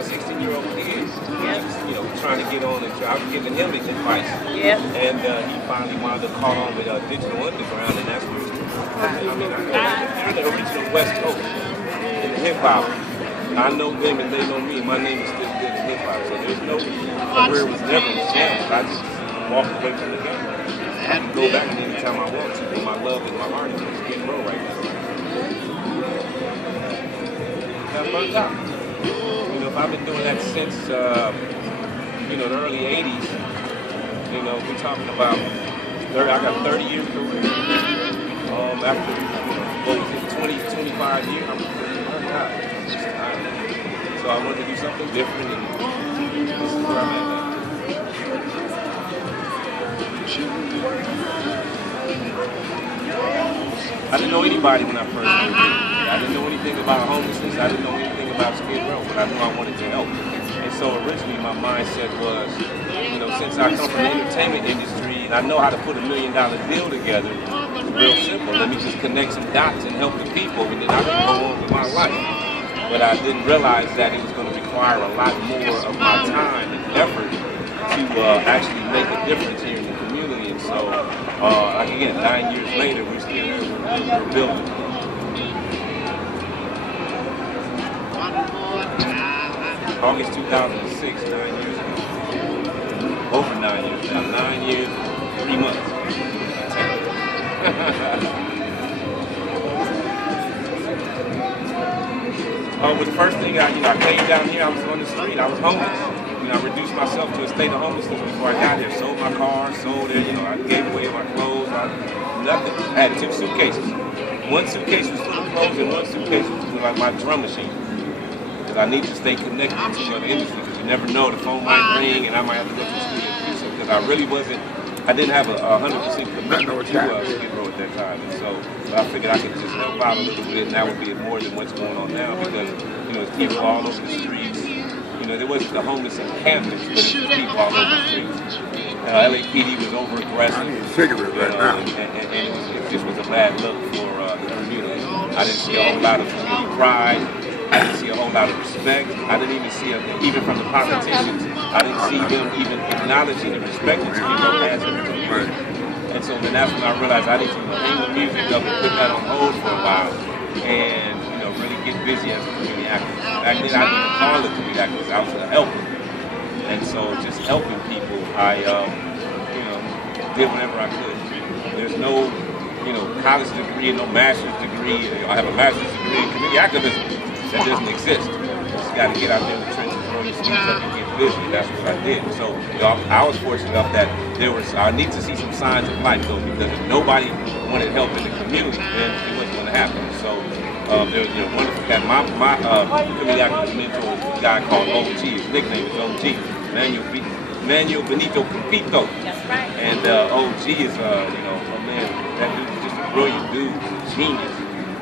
a 16-year-old kid, you know, trying to get on and I was giving him his advice. Yeah. And he finally wound up caught on with Digital Underground, and that's where I mean, they're the original West Coast in the hip hop. I know them and they know me. My name is still good in hip hop, so there's no career was never in shambles. I just walked away from the game. I can go back anytime I want to, but my love and my heart is in Skid Row right now. Got burnt out. You know, if I've been doing that since, you know, the early 80s, you know, we're talking about, I got 30 years career. After, what was it, 25 years, I'm burnt out. So I wanted to do something different, and this is where I'm at now. I didn't know anybody when I first moved here. I didn't know anything about homelessness. I didn't know anything about Skid Row, but I knew I wanted to help. And so originally my mindset was, you know, since I come from the entertainment industry and I know how to put $1 million deal together, it's real simple. Let me just connect some dots and help the people, and then I can go on with my life. But I didn't realize that it was going to require a lot more of my time and effort to actually make a difference here in the community. And so, again, 9 years later, we're still here, we're building. August 2006, 9 years ago. Over 9 years, about 9 years, 3 months. Well, the first thing I came down here, I was on the street, I was homeless. You know, I reduced myself to a state of homelessness before I got here. Sold my car, sold it, you know, I gave away my clothes, nothing. I had 2 suitcases. One suitcase was full of clothes and one suitcase was like my drum machine. Because I need to stay connected to the industry, because you never know, the phone might ring and I might have to go to the studio to do so, because I didn't have a 100% commitment to Skid Row at that time. And so I figured I could just help out a little bit, and that would be more than what's going on now, because, you know, it's people all over the streets. You know, there wasn't the homeless encampments, but it's people all over the streets. LAPD was over-aggressive. And it just was a bad look for the community. I didn't see a whole lot of community pride. I didn't see a whole lot of respect. I didn't even see, even from the politicians, I didn't see them even acknowledging the respect that Skid Row has in the community. And so then that's when I realized I need to hang the music up and put that on hold for a while and, you know, really get busy as a community activist. Back then I didn't call it community activist, I was a helper. And so just helping people, I, you know, did whatever I could. There's no, you know, college degree, no master's degree. I have a master's degree in community activism. That doesn't exist. You just got to get out there in the trenches, throw your sleeves up and get busy. That's what I did. So, you know, I was fortunate enough that I need to see some signs of life, though, because if nobody wanted help in the community, then it wasn't going to happen. So there was a wonderful cat. My community activist mentor was a guy called OG. His nickname is OG, Manuel Benito Capito. That's right. And OG is, you know, a man, that dude was just a brilliant dude, genius.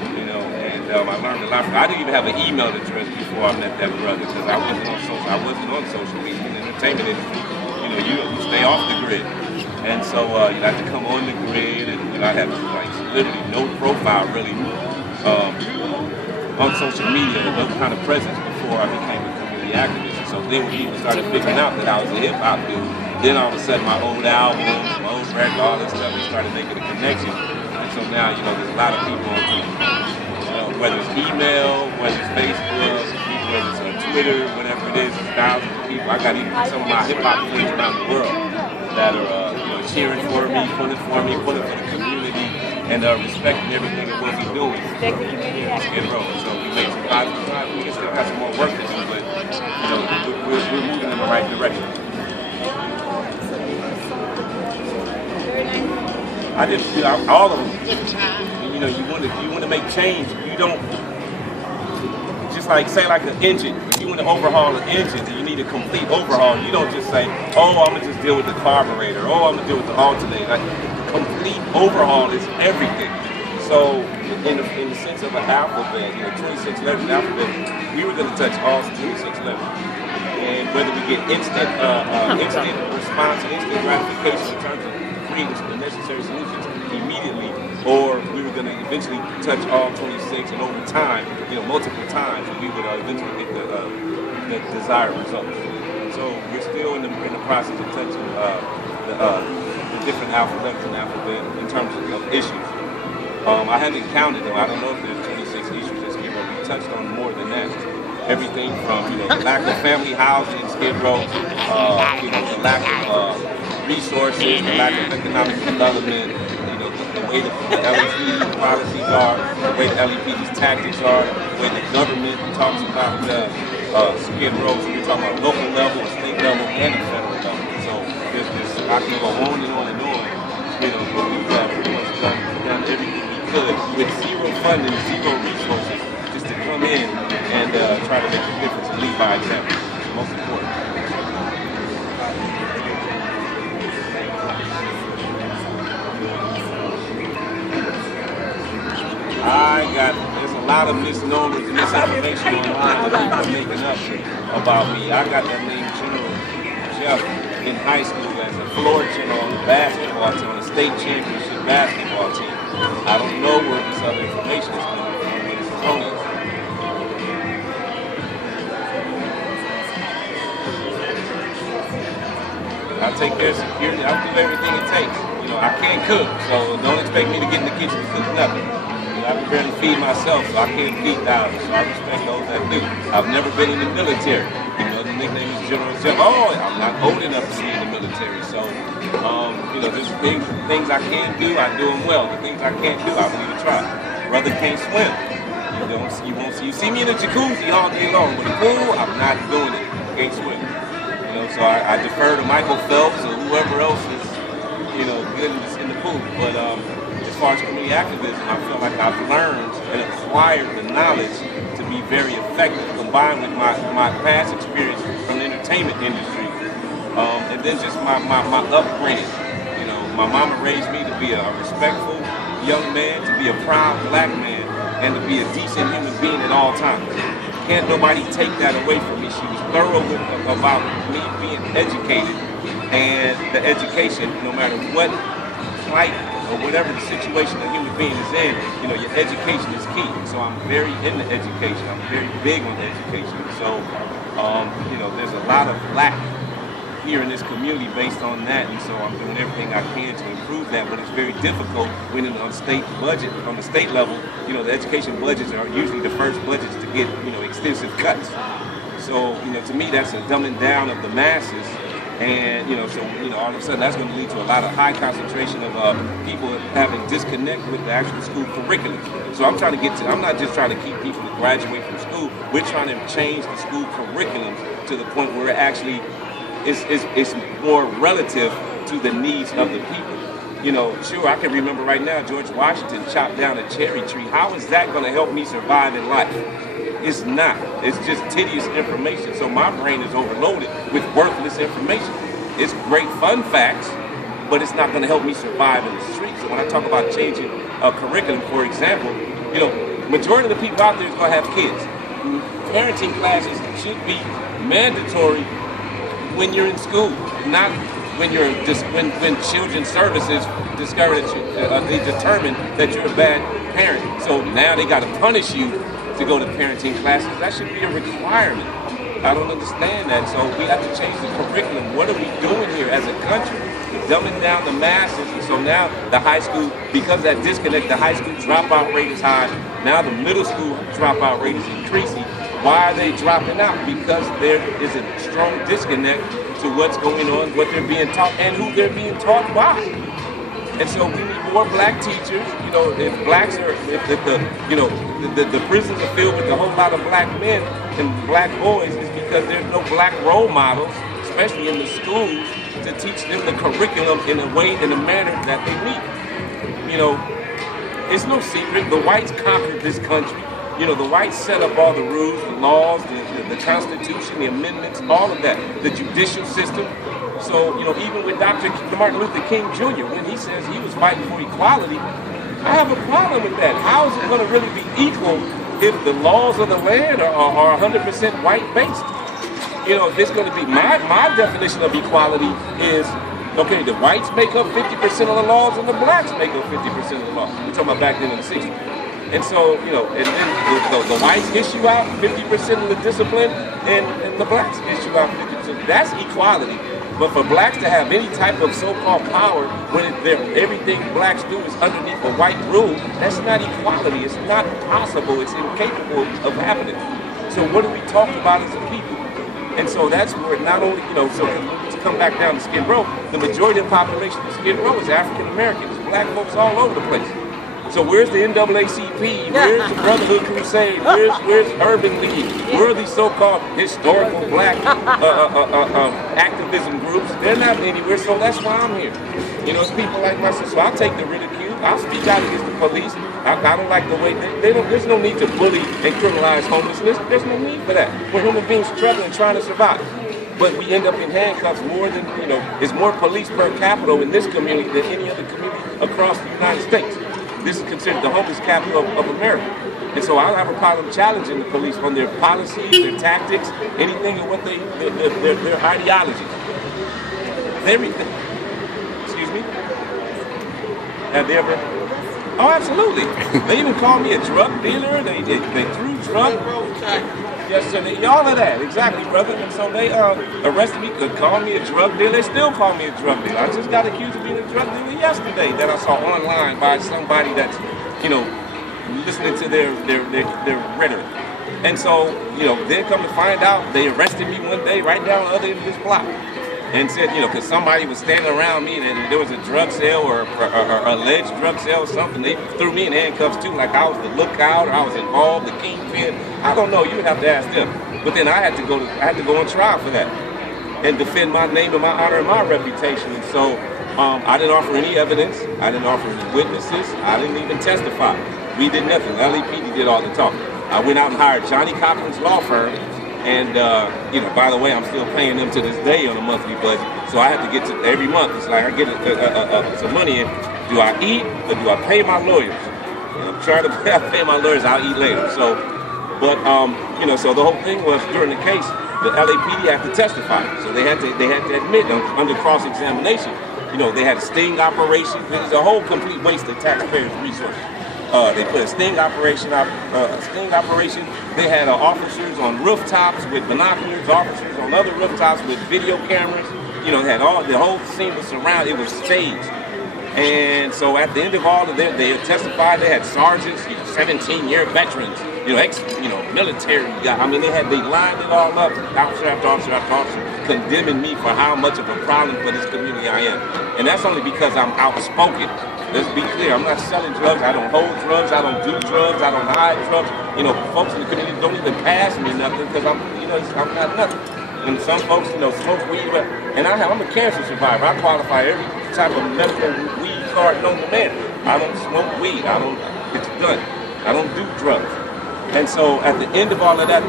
You know, and I learned a lot from him. I didn't even have an email address before I met that brother, because I wasn't on social media. In the entertainment industry, you know, you stay off the grid. And so you had to come on the grid, and you know, I had like literally no profile really on social media, no kind of presence before I became a community activist. And so then when people started figuring out that I was a hip hop dude, then all of a sudden my old albums, my old record, all this stuff, we started making a connection. So now, you know, there's a lot of people on Twitter. You know, whether it's email, whether it's Facebook, whether it's on Twitter, whatever it is, it's thousands of people. I got even some of my hip-hop friends around the world that are, you know, cheering for me, pulling for the community, and respecting everything that we'll be doing in Skid Row. So we made some positive progress. We still got some more work to do, but, you know, we're moving in the right direction. I just feel all of them. You know, you want to make change. You don't just like say like an engine. If you want to overhaul an engine, and you need a complete overhaul. You don't just say, oh, I'm gonna just deal with the carburetor. Oh, I'm gonna deal with the alternator. Like, complete overhaul is everything. So, in the sense of an alphabet, you know, 26 letters alphabet, we were gonna touch all 26 letters. And whether we get instant response, instant gratification in terms of creating the necessary solutions immediately, or we were going to eventually touch all 26, and over time, you know, multiple times, we would eventually hit the the desired results. So we're still in the process of touching the different alphabets and alphabet in terms of issues. I haven't counted them. I don't know if there's 26 issues at Skid Row. We touched on more than that. Everything from the lack of family housing in Skid Row, the lack of resources, the lack of economic development, the way the LEP's policies are, the way the LEP's tactics are, the way the government talks about Skid Row. So we're talking about local level, state level, and the federal level. So I can go on and on and on. But we've pretty much done everything we could with zero funding, zero resources, just to come in and try to make a difference and lead by example. It's most important. There's a lot of misnomers and misinformation online that people are making up about me. I got that name General Jeff in high school as a floor general on the basketball team, on the state championship basketball team. I don't know where this other information is coming from, but it's erroneous. I take care of security. I do everything it takes. I can't cook, so don't expect me to get in the kitchen to cook nothing. I can barely feed myself, so I can't feed thousands. So I respect those that do. I've never been in the military. The nickname is General Jeff. Oh, I'm not old enough to be in the military. So, there's things I can do, I do them well. The things I can't do, I won't even try. Brother can't swim. You see me in the jacuzzi all day long, but the pool, I'm not doing it. Can't swim. So I defer to Michael Phelps or whoever else is, good in the pool. But as far as community activism, I feel like I've learned and acquired the knowledge to be very effective, combined with my past experience from the entertainment industry, and then just my upbringing. My mama raised me to be a respectful young man, to be a proud black man, and to be a decent human being at all times. Can't nobody take that away from me. She was thorough about me being educated, and the education, no matter what plight or whatever the situation a human being is in, your education is key. So I'm very into education. I'm very big on education. So, there's a lot of lack here in this community based on that, and so I'm doing everything I can to improve that, but it's very difficult when on the state level, the education budgets are usually the first budgets to get, extensive cuts. So, to me, that's a dumbing down of the masses. And, all of a sudden that's going to lead to a lot of high concentration of people having disconnect with the actual school curriculum. So I'm not just trying to keep people to graduate from school. We're trying to change the school curriculum to the point where it actually is more relative to the needs of the people. Sure, I can remember right now George Washington chopped down a cherry tree. How is that going to help me survive in life? It's not. It's just tedious information. So my brain is overloaded with worthless information. It's great fun facts, but it's not going to help me survive in the streets. So when I talk about changing a curriculum, for example, majority of the people out there is going to have kids. Parenting classes should be mandatory when you're in school, not when children's services discover that they determine that you're a bad parent. So now they got to punish you to go to parenting classes. That should be a requirement. I don't understand that. So we have to change the curriculum. What are we doing here as a country? We're dumbing down the masses. And so now the high school, because of that disconnect, the high school dropout rate is high. Now the middle school dropout rate is increasing. Why are they dropping out? Because there is a strong disconnect to what's going on, what they're being taught, and who they're being taught by. And so we need more black teachers. If blacks are, if the prisons are filled with a whole lot of black men and black boys, it's because there's no black role models, especially in the schools, to teach them the curriculum in a way, in a manner that they need. It's no secret. The whites conquered this country. The whites set up all the rules, the laws, the Constitution, the amendments, all of that, the judicial system. So, even with Dr. Martin Luther King Jr., when he says he was fighting for equality, I have a problem with that. How is it going to really be equal if the laws of the land are 100% white-based? If it's going to be, my definition of equality is, okay, the whites make up 50% of the laws and the blacks make up 50% of the laws. We're talking about back then in the 60s. And so, and then the whites issue out 50% of the discipline, and the blacks issue out 50%. That's equality. But for blacks to have any type of so-called power when everything blacks do is underneath a white rule, that's not equality. It's not possible. It's incapable of happening. So what do we talk about as a people? And so that's where not only, so to come back down to Skid Row, the majority of the population of Skid Row is African Americans, black folks all over the place. So where's the NAACP? Where's the Brotherhood Crusade? Where's Urban League? Where are these so-called historical black activism groups? They're not anywhere, so that's why I'm here. It's people like myself. So I'll take the ridicule. I'll speak out against the police. I don't like the way there's no need to bully and criminalize homelessness. There's no need for that. We're human beings struggling, trying to survive. But we end up in handcuffs more than, it's more police per capita in this community than any other community across the United States. This is considered the homeless capital of America. And so I don't have a problem challenging the police on their policies, their tactics, anything of what their ideology. Everything. Excuse me? Have they ever? Oh, absolutely. They even called me a drug dealer. They threw drugs. Yes, sir. All of that, exactly, brother. And so they arrested me, called me a drug dealer. They still call me a drug dealer. I just got accused of being a drug dealer yesterday that I saw online by somebody that's, listening to their rhetoric. And so, then come to find out, they arrested me one day right down the other end of this block. And said, because somebody was standing around me and there was a drug sale or alleged drug sale or something. They threw me in handcuffs too, like I was the lookout or I was involved, the kingpin. I don't know. You would have to ask them. But then I had to go on trial for that and defend my name and my honor and my reputation. And so I didn't offer any evidence. I didn't offer any witnesses. I didn't even testify. We did nothing. LAPD did all the talking. I went out and hired Johnny Cochran's law firm. And, by the way, I'm still paying them to this day on a monthly budget. So I have to get to every month. It's like I get some money in. Do I eat or do I pay my lawyers? And I'm trying to pay my lawyers. I'll eat later. So, but, so the whole thing was during the case, the LAPD had to testify. So they had to admit under cross-examination. They had a sting operation. It was a whole complete waste of taxpayers' resources. They put a sting operation. They had officers on rooftops with binoculars, officers on other rooftops with video cameras. They had the whole scene was surrounded. It was staged. And so at the end of all of them, they testified. They had sergeants, 17-year veterans, military guys. I mean, they lined it all up, officer after officer after officer, condemning me for how much of a problem for this community I am. And that's only because I'm outspoken. Let's be clear, I'm not selling drugs, I don't hold drugs, I don't do drugs, I don't hide drugs. Folks in the community don't even pass me nothing because I'm not nothing. And some folks, smoke weed, and I'm a cancer survivor. I qualify every type of medical weed card known to man. I don't smoke weed, it's done. I don't do drugs. And so at the end of all of that,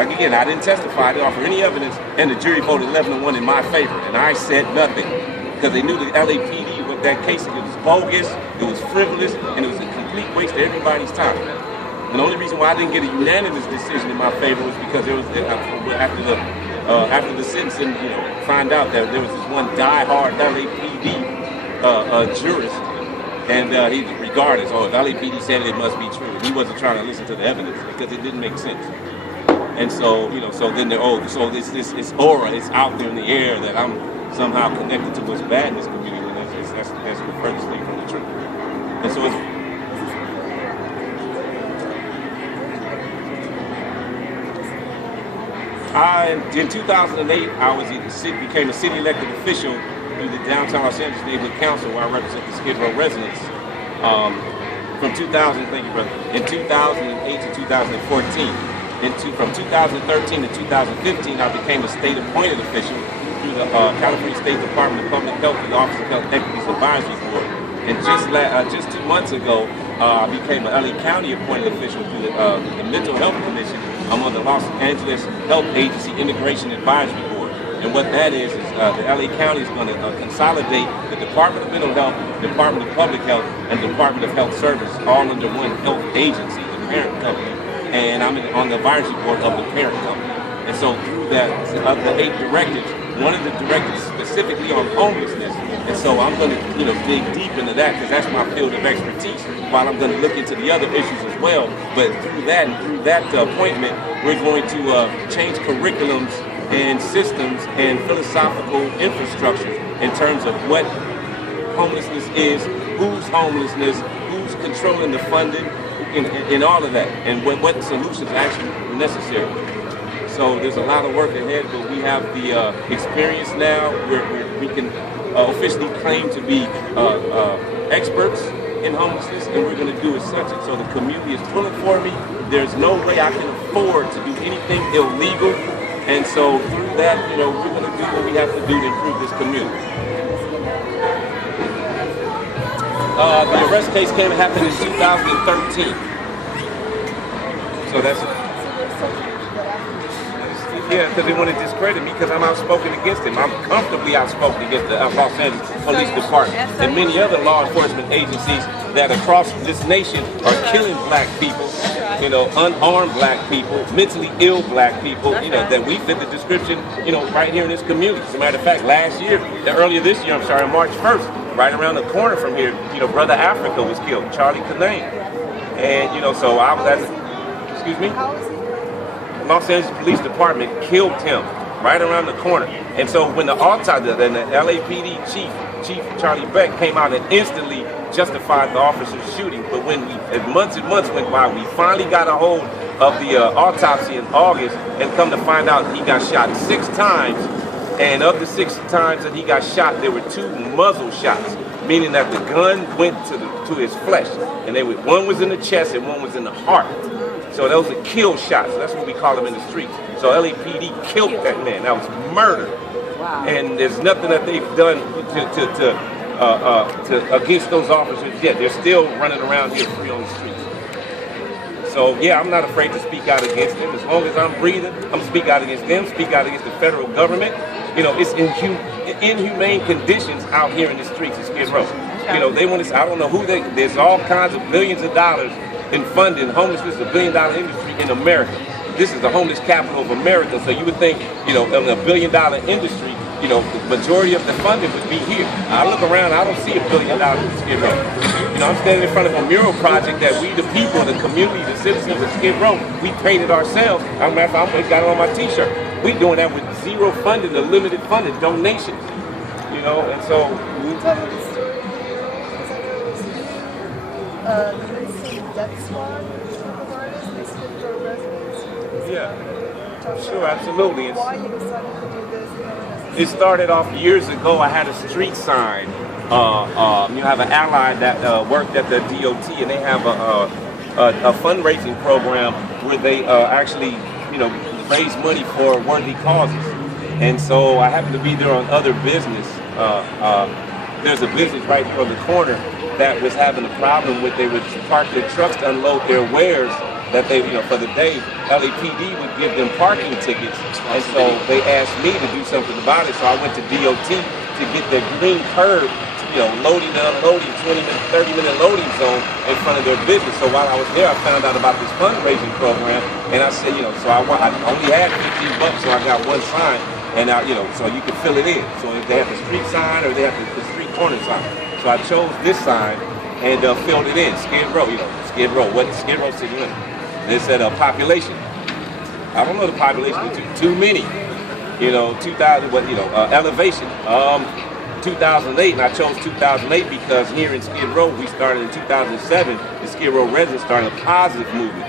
again, I didn't testify, I didn't offer any evidence, and the jury voted 11-1 in my favor, and I said nothing because they knew the LAPD. That case, it was bogus, it was frivolous, and it was a complete waste of everybody's time. And the only reason why I didn't get a unanimous decision in my favor was because there was after the sentencing, find out that there was this one die-hard LAPD jurist, and he regarded as, if LAPD said it must be true. He wasn't trying to listen to the evidence because it didn't make sense. And so, so then so this aura is out there in the air that I'm somehow connected to what's bad in this community. That's the furthest thing from the truth. And so in 2008, became a city elected official through the Downtown Los Angeles Neighborhood Council, where I represent the Skid Row residents. From 2000, thank you, brother. In 2008 to 2014. From 2013 to 2015, I became a state-appointed official through the California State Department of Public Health and the Office of Health Equities Advisory Board. And just 2 months ago, I became an LA County appointed official through the Mental Health Commission. I'm on the Los Angeles Health Agency Integration Advisory Board. And what that is the LA County is going to consolidate the Department of Mental Health, Department of Public Health, and Department of Health Service all under one health agency, the parent company. And I'm on the advisory board of the parent company. And so through that, of the 8 directives, One of the directives specifically on homelessness. And so I'm going to, dig deep into that because that's my field of expertise. While I'm going to look into the other issues as well. But through that appointment, we're going to change curriculums and systems and philosophical infrastructure in terms of what homelessness is, who's homelessness, who's controlling the funding, and all of that, and what solutions are actually necessary. So there's a lot of work ahead, but we have the experience now where we can officially claim to be experts in homelessness, and we're going to do as such. And so the community is pulling for me. There's no way I can afford to do anything illegal. And so through that, we're going to do what we have to do to improve this community. The arrest case happened in 2013. So that's... Yeah, because they want to discredit me because I'm outspoken against him. I'm comfortably outspoken against the Los Angeles Police Department and many other law enforcement agencies that across this nation are killing black people, unarmed black people, mentally ill black people, that we fit the description, right here in this community. As a matter of fact, earlier this year, on March 1st, right around the corner from here, Brother Africa was killed, Charlie Canane. And, so I was excuse me? Los Angeles Police Department killed him right around the corner. And so when the LAPD Chief Charlie Beck came out and instantly justified the officer's shooting. But as months and months went by, we finally got a hold of the autopsy in August and come to find out he got shot 6 times. And of the 6 times that he got shot, there were 2 muzzle shots, meaning that the gun went to his flesh. And one was in the chest and one was in the heart. So those are kill shots. That's what we call them in the streets. So LAPD killed that man. That was murder. Wow. And there's nothing that they've done to against those officers yet. They're still running around here free on the streets. So yeah, I'm not afraid to speak out against them. As long as I'm breathing, I'm speak out against them, speak out against the federal government. It's inhumane conditions out here in the streets of Skid Row. They want to, I don't know who there's all kinds of billions of dollars in funding. Homelessness is $1 billion industry in America. This is the homeless capital of America. So you would think, in a $1 billion industry, the majority of the funding would be here. I look around, I don't see $1 billion in Skid Row. I'm standing in front of a mural project that we, the people, the community, the citizens of Skid Row, we painted ourselves. I got it on my t-shirt. We doing that with zero funding, the limited funding, donations. And so... Yeah, sure, absolutely. Why you decided to do this? It started off years ago. I had a street sign. You have an ally that worked at the DOT, and they have a fundraising program where they actually, raise money for worthy causes. And so I happened to be there on other business. There's a business right here on the corner that was having a problem with, they would park their trucks to unload their wares that they, for the day. LAPD would give them parking tickets, and so they asked me to do something about it. So I went to DOT to get the green curb, loading and unloading, 20-minute, 30-minute loading zone in front of their business. So while I was there, I found out about this fundraising program, and I said, so I only had $15, so I got one sign, and so you can fill it in. So if they have the street sign or they have the street corner sign. So I chose this sign and filled it in. Skid Row, Skid Row. What is Skid Row city limit? They said population. I don't know the population, too many. 2,000. Elevation. 2008, and I chose 2008 because here in Skid Row, we started in 2007. The Skid Row residents started a positive movement,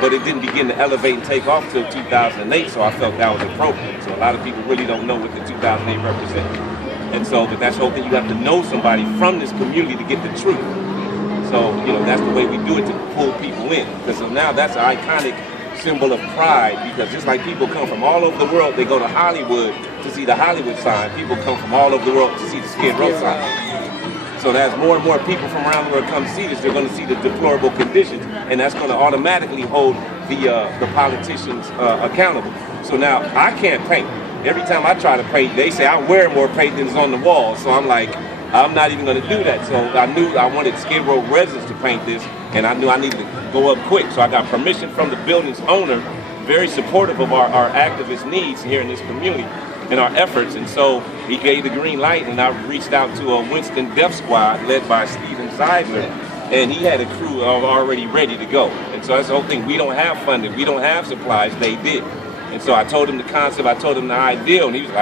but it didn't begin to elevate and take off till 2008. So I felt that was appropriate. So a lot of people really don't know what the 2008 represents. And so, but that's the whole thing. You have to know somebody from this community to get the truth. So, that's the way we do it to pull people in. Because so now that's an iconic symbol of pride. Because just like people come from all over the world, they go to Hollywood to see the Hollywood sign. People come from all over the world to see the Skid Row sign. So as more and more people from around the world come see this, they're going to see the deplorable conditions, and that's going to automatically hold the politicians accountable. So now I can't paint. Every time I try to paint, they say I wear more paint than is on the wall. So I'm like, I'm not even going to do that. So I knew I wanted Skid Row residents to paint this, and I knew I needed to go up quick. So I got permission from the building's owner, very supportive of our activist needs here in this community. in our efforts. And so he gave the green light, and I reached out to a Winston Death Squad led by Steven Zeidler, and he had a crew already ready to go. And so that's the whole thing. We don't have funding, we don't have supplies. They did. And so I told him the concept, I told him the ideal, and he was like,